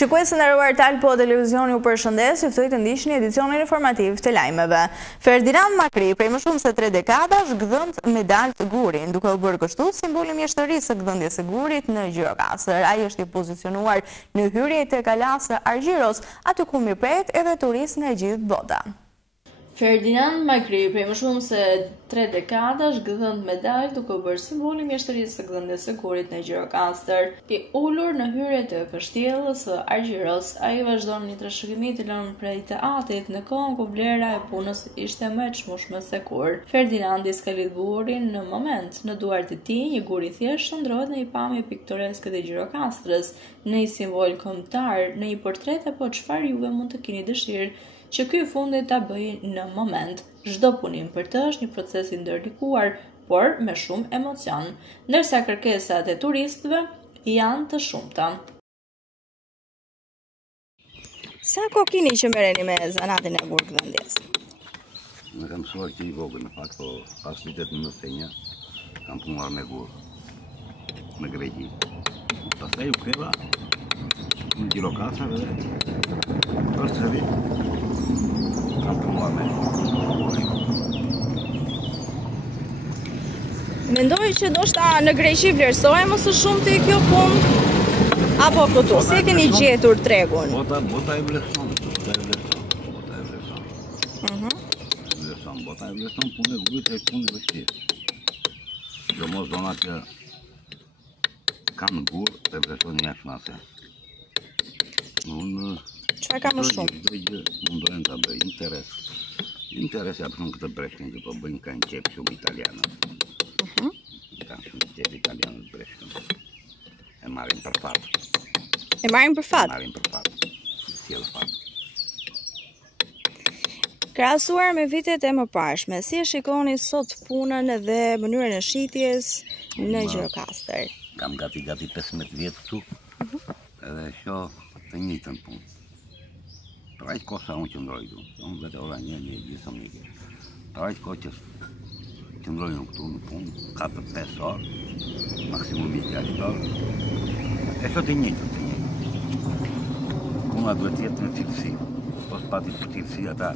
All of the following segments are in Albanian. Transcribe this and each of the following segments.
Shikues të nderuar, Talpo Televizioni u përshëndes, ju ftoj të ndiqni edicionin informativ të lajmeve. Ferdinand Makri, prej më shumë se 3 dekadash, gdhënt medalë të gurin, duke u bërë kështu simboli mjeshtërisë së gdhëndjes së gurit në Gjirokastër. Ai është i pozicionuar në hyrje tek Kalasë Argjiros, aty ku mirëpret edhe turistë nga gjithë bota. Ferdinand Makri, prej më shumë se 3 dekadash, gdhënt medalë duke u bërë simboli mjeshtërisë së gdhëndjes së gurit në Gjirokastër. I ulur në hyrje të kështjellës së Argjiros, ai vazhdon një trashëgimi të lënë prej teatrit në kohën ku vlera e punës ishte më e çmueshme se kur. Ferdinandi s'ka lidh burin në moment. Në duart e tij, një gur i thjeshtë shndrohet në një pamje piktoreske të Gjirokastrës, në një simbol kombëtar, në një portret apo çfarë juve mund të keni dëshirë që ky fundi ta bëjë në moment. Çdo punim për të është një proces i ndërlikuar, por me shumë emocion, ndërsa kërkesat e turistëve janë të shumta. Sa kohë keni që merreni me zanatin e gurgdhëndjes? Në kam mësuar që i vogël, në fakt, po pas vitet në mësenja, kam punuar me gur, në Greqi. Pastaj u ktheva në Gjirokastër dhe përsëri kam punuar me gurin. Mendoj që ndoshta në Greqi vlerësohej më së shumti kjo punë, apo këtu, si e keni gjetur tregun? Bota e vlerëson, bota e vlerëson punë e gurit e punë e vështirë. Do mos dona që kanë gur të vlerëson një ashmase. Unë çfarë ka më shumë? Do gjë mundohen ta bëj interes. Interes ja për këtë breshkën që po bëjnë kanë qep shumë italianët. Kanë shumë qep italianët breshkën. E marrin për fat. E marrin për fat? Marrin për fat. Sjell fat. Krahasuar me vitet e mëparshme, si e shikoni sot punën dhe mënyrën e shitjes në Gjirokastër? Kam gati 15 vjet këtu. Edhe shoh të njëjtën punë. Për aq kohë sa unë qëndroj këtu. Unë vetë ora 1 gjithë një. Për aq kohë që qëndroj këtu në punë, 4-5 orë, maksimum 1 orë. E shoh të njëjtën. Puna duhet të jetë në cilësi. Po s'pati për cilësi ata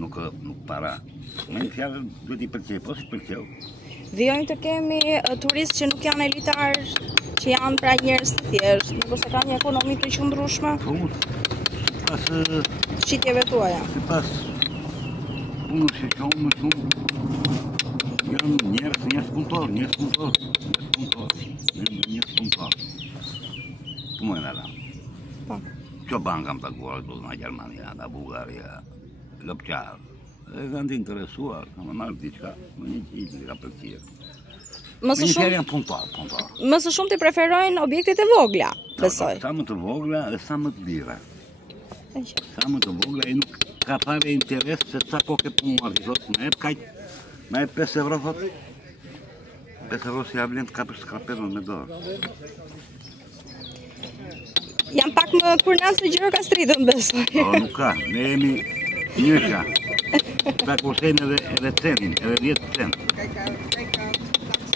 nuk para. Me një fjalë duhet i pëlqej, po s'pëlqeu. Vijojnë të kemi turistë që nuk janë elitar, që janë pra njerëz të thjeshtë, ndoshta kanë një ekonomi të qëndrueshme. Pas shitjeve tuaja. Sipas punës që shoh më shumë janë njerëz punëtor. Punojnë ata. Po. Që banë kam takuar këtu nga Gjermania, nga Bullgaria, lopqarë. E kanë të interesuar, kam marrë diçka, më një që ka pëlqyer. Më së shumë punëtor. Më së shumti preferojnë objektet e vogla, besoj. Sa më të vogla dhe sa më të lira. Sa më të vogla e nuk ka fare interes se sa kohë ke punuar. Thotë, më jep 5 euro, thotë. 5 euro si ja vlen të kapësh skrapetën me dorë. Jam pak më kurnaz në Gjirokastritën, besoj. Po, nuk ka, ne jemi njësha. Ta kursejnë edhe cenin, edhe 10 cent.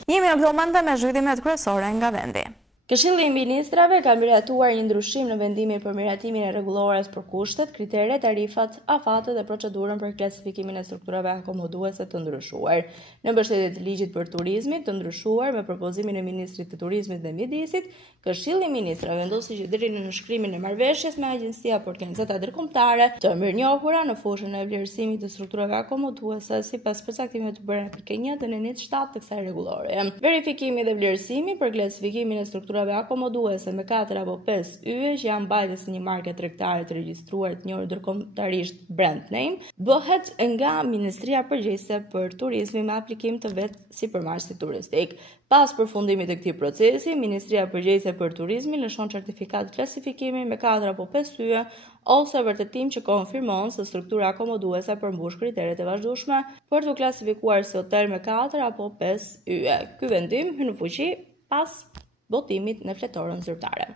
Jemi në këto momente me zhvillimet kryesore nga vendi. Këshilli i Ministrave ka miratuar një ndryshim në vendimin për miratimin e rregullores për kushtet, kriteret, tarifat, afatet dhe procedurën për klasifikimin e strukturave akomoduese të ndryshuar. Në mbështetje të ligjit për turizmin të ndryshuar me propozimin e Ministrit të Turizmit dhe Mjedisit, Këshilli i Ministrave vendosi që deri në nënshkrimin e marrëveshjes me Agjencia për Organizata Ndërkombëtare të mirënjohura në fushën e vlerësimit të strukturave akomoduese sipas përcaktimeve të bëra në pikën 1 të nenit 7 të kësaj rregullore. Verifikimi dhe vlerësimi për klasifikimin e strukturave akomoduese me 4 apo 5 yje që janë mbajtës në një marke tregtare të regjistruar të njohur ndërkombëtarisht brand name, bëhet nga Ministria Përgjegjëse për Turizmin me aplikim të vet sipërmarrësit turistik. Pas përfundimit të këtij procesi, Ministria Përgjegjëse për Turizmin lëshon certifikat klasifikimi me 4 apo 5 yje ose vërtetim që konfirmon se struktura akomoduese përmbush kriteret e vazhdueshme për të klasifikuar si hotel me 4 apo 5 yje. Ky vendim hyn në fuqi pas votimit në fletorën zyrtare.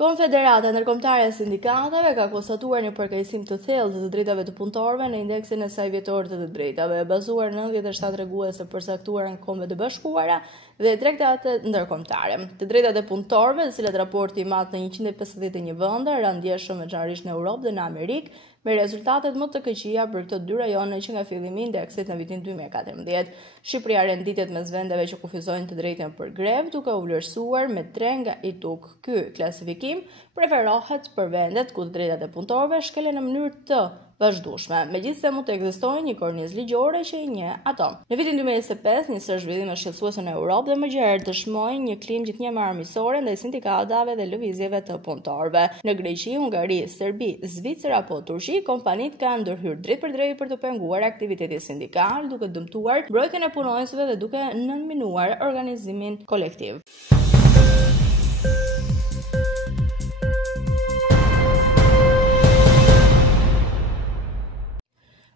Konfederata Ndërkombëtare e Sindikatave ka konstatuar një përkeqësim të thellë të drejtave të punëtorëve në indeksin e saj vjetor të drejtave, bazuar në 97 rreguese përcaktuara në Kombet e Bashkuara dhe traktatet ndërkombëtare. Të drejtat e punëtorëve, të cilat raporti i mat në 151 vende, ranë ndjeshëm veçanërisht në Europë dhe në Amerikë, me rezultatet më të këqija për këto dy rajone që nga fillimi i indeksit në vitin 2014. Shqipëria renditet mes vendeve që kufizojnë të drejtën për grevë, duke u vlerësuar me 3 nga i tuk. Ky klasifikim preferohet për vendet ku të drejtat e punëtorëve shkelen në mënyrë të vazhdueshme, megjithëse mund të ekzistojë një kornizë ligjore që i njeh ato. Në vitin 2025, një sër zhvillime shqetësuese në Europë dhe më gjerë dëshmojnë një klimë gjithnjë armiqësore ndaj sindikatave dhe lëvizjeve të punëtorëve. Në Greqi, Hungari, Serbi, Zvicër apo Turqi, kompanitë kanë ndërhyrë drejt për drejt për të penguar aktivitetin sindikal, duke dëmtuar mbrojtjen e punonjësve dhe duke nënminuar organizimin kolektiv.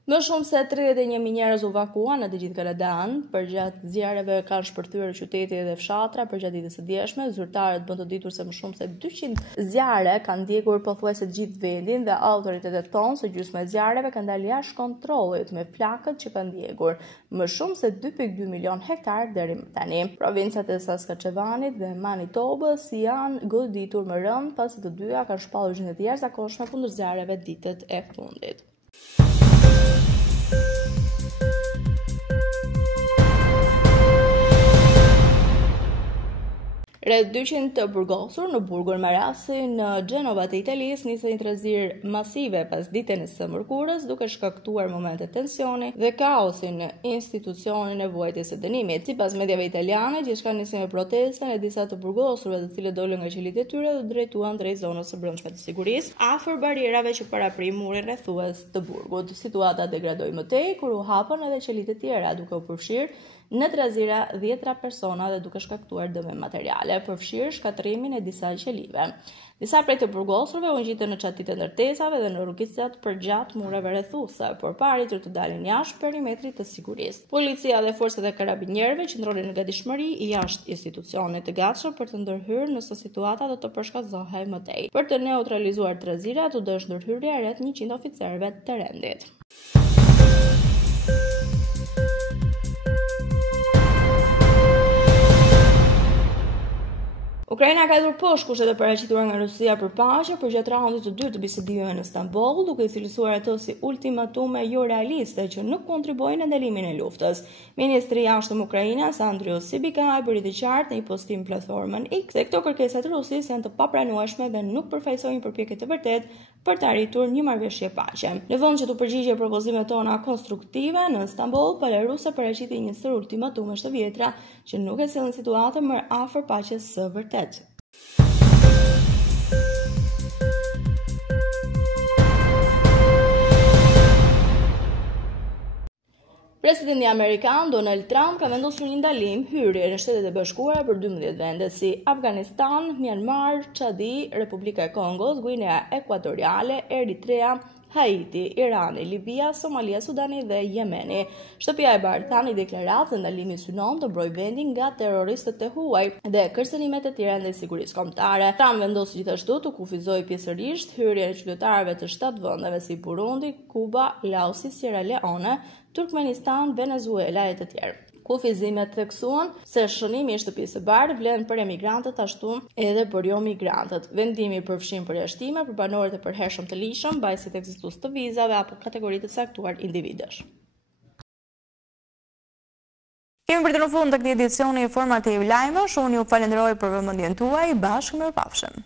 Më shumë se 31.000 njerëz u evakuan në të gjithë Kanadan, përgjatë zjarreve kanë shpërthyer qytete dhe fshatra përgjatë ditës së djeshme. Zyrtarët bën të ditur se më shumë se 200 zjarre kanë ndjekur pothuajse të gjithë vendin dhe autoritetet thonë se gjysma e zjarreve kanë dalë jashtë kontrollit me flakët që kanë ndjekur më shumë se 2.2 milion hektar deri më tani. Provincat e Saskatchewanit dhe Manitobës janë goditur më rënd pasi të dyja kanë shpallur gjendje të jashtëzakonshme kundër zjarreve ditët e fundit. Rreth 200 të burgosur në burgun Marassi në Gjenova të Italisë nisën një trazirë masive pas ditën e së mërkurës, duke shkaktuar momente tensioni dhe kaosi në institucionin e vuajtjes së dënimit. Sipas mediave italiane, gjithçka nisi me protestën e disa të burgosurve, të cilët dolën nga qelitë e tyre dhe drejtuan drejt zonës së brendshme të sigurisë, afër barierave që paraprin murin rrethues të burgut. Situata degradoi më tej kur u hapën edhe qelitë të tjera, duke u përfshirë në trazira 10 persona dhe duke shkaktuar dëme materiale, përfshirë shkatrimin e disa qelive. Disa prej të burgosurve u ngjitën në çatit e ndërtesave dhe në rrugicat përgjatë mureve rrethuese, por pa arritur të dalin jashtë perimetrit të sigurisë. Policia dhe forcat e karabinjerëve qëndronin në gatishmëri jashtë institucionit të gatshëm për të ndërhyrë nëse situata do të përshkatëzohej më tej. Për të neutralizuar trazirat, u dësh ndërhyrja rreth 100 oficerëve të rendit. Ukraina ka hedhur poshtë kushtet e paraqituara nga Rusia për paqe përgjatë raundit të dytë të bisedimeve në Stamboll, duke i cilësuar ato si ultimatume jo realiste që nuk kontribojnë në ndalimin e luftës. Ministri i Jashtëm Ukrainas, Andriy Sybiha, bëri të qartë në një postim platformën X se këto kërkesa të Rusisë janë të papranueshme dhe nuk përfaqësojnë një përpjekje të vërtetë për të arritur një marrëveshje paqe. Në vend që të përgjigjë propozimet tona konstruktive, në Stamboll, Belarusi paraqiti një sër ultimatumesh të vjetra që nuk e sjellin situatën më afër paqes së vërtetë. Presidenti amerikan Donald Trump ka vendosur një ndalim hyrje në Shtetet e Bashkuara për 12 vende si Afganistan, Myanmar, Çadi, Republika e Kongos, Guinea Ekuatoriale, Eritrea, Haiti, Irani, Libia, Somalia, Sudani dhe Jemeni. Shtëpia e Bardhë tani deklaratë se ndalimi synon të mbrojë vendin nga terroristët e huaj dhe kërcënimet e tjera ndaj sigurisë kombëtare. Trump vendos gjithashtu të kufizojë pjesërisht hyrjen e qytetarëve të 7 vendeve si Burundi, Kuba, Laosi, Sierra Leone, Turkmenistan, Venezuela e të tjerë. Kufizimet theksuan se shënimi i shtëpisë së bardhë vlen për emigrantët ashtu edhe për jo migrantët. Vendimi përfshin përjashtime për banorët e përhershëm të lishëm, mbajtësit ekzistues të vizave apo kategoritë të caktuar individësh. Kemi për të në fund të këtij edicioni informativ lajmesh, unë ju falenderoj për vëmendjen tuaj, bashkë mirupafshim.